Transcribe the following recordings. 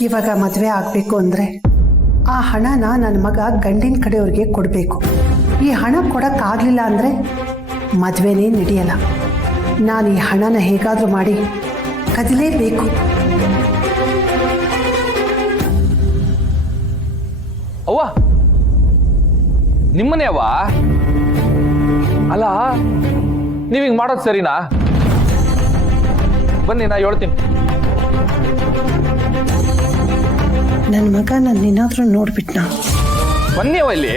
ಇವಾಗ ಮದುವೆ ಆಗಬೇಕು ಅಂದರೆ ಆ ಹಣನ ನನ್ನ ಮಗ ಗಂಡಿನ ಕಡೆಯವ್ರಿಗೆ ಕೊಡಬೇಕು. ಈ ಹಣ ಕೊಡೋಕ್ಕಾಗಲಿಲ್ಲ ಅಂದರೆ ಮದುವೆನೇ ನಡೆಯಲ್ಲ. ನಾನು ಈ ಹಣನ ಹೇಗಾದರೂ ಮಾಡಿ ಕದಿಲೇಬೇಕು. ಅವ್ವ, ನಿಮ್ಮನೆ ಅವ್ವ? ಅಲ್ಲ, ನೀವ್ ಹಿಂಗ್ ಮಾಡೋದು ಸರಿನಾ? ಬನ್ನಿ, ನಾ ಹೇಳ್ತೀನಿ. ನನ್ನ ಮಗ ನನ್ನ ಏನಾದ್ರೂ ನೋಡ್ಬಿಟ್ನ? ಬನ್ನಿ ಅವ್ವ, ಇಲ್ಲಿ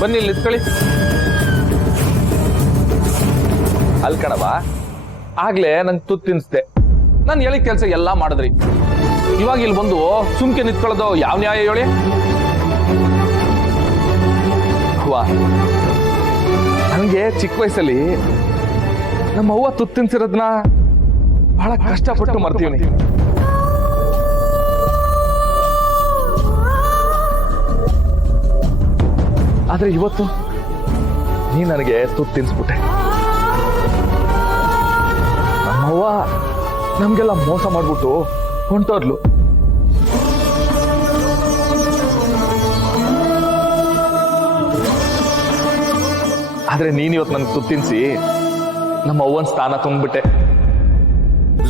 ಬನ್ನಿ, ಇಲ್ಲಿ ನಿಂತ್ಕೊಳ್ಳಿ. ಅಲ್ಲಿ ಕಣವ, ಆಗ್ಲೇ ನಂಗೆ ತುತ್ತು ತಿನ್ಸ್ದೆ. ನಾನು ಹೇಳಿ ಕೆಲಸ ಎಲ್ಲ ಮಾಡಿದ್ರಿ. ಇವಾಗ ಇಲ್ಲಿ ಬಂದು ಸುಮ್ಕೆ ನಿಂತ್ಕೊಳ್ಳೋದು ಯಾವ ನ್ಯಾಯ ಹೇಳಿ? ಅವ್ವ, ನನಗೆ ಚಿಕ್ಕ ವಯಸ್ಸಲ್ಲಿ ನಮ್ಮ ಅವ್ವ ತುತ್ತು ತಿನ್ಸಿರೋದನ್ನ ಬಹಳ ಕಷ್ಟಪಟ್ಟು ಮರ್ತೀವಿ. ಆದ್ರೆ ಇವತ್ತು ನೀ ನನಗೆ ತುತ್ತು ತಿನ್ಸ್ಬಿಟ್ಟೆ. ನಮ್ಮವ್ವ ನಮ್ಗೆಲ್ಲ ಮೋಸ ಮಾಡ್ಬಿಟ್ಟು ಹೊಂಟೋದ್ಲು. ಆದ್ರೆ ನೀನಿವತ್ತು ನನಗೆ ತುತ್ತು ತಿನ್ಸಿ ನಮ್ಮ ಅವ್ವನ ಸ್ಥಾನ ತುಂಬಿಬಿಟ್ಟೆ.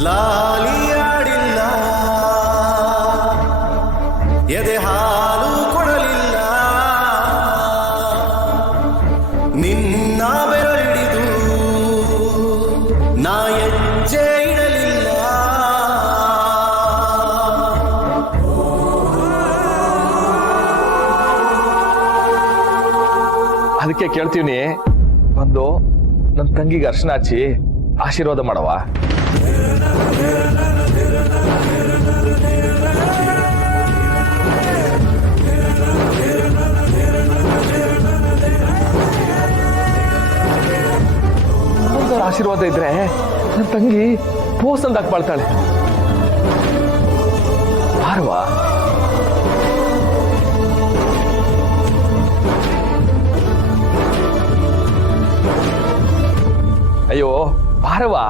ಲಾಲಿಯಾಡಿಲ್ಲ, ಎದೆ ಹಾಲು ಕೊಡಲಿಲ್ಲ, ನಿನ್ನ ಬೆರಳಿಡಿದು ನಾ ಹೆಜ್ಜೆ ಇಡಲಿಲ್ಲ. ಅದಕ್ಕೆ ಕೇಳ್ತೀವಿ, ಬಂದು ನನ್ನ ತಂಗಿಗೆ ಅರ್ಶನ ಹಚ್ಚಿ ಆಶೀರ್ವಾದ ಮಾಡವ. ಆಶೀರ್ವಾದ ಇದ್ರೆ ನನ್ನ ತಂಗಿ ಪೋಸಲ್ದಾಗ ಬಾಳ್ತಾಳೆ. ಬಾರವಾ. ಅಯ್ಯೋ ಬಾರವಾ.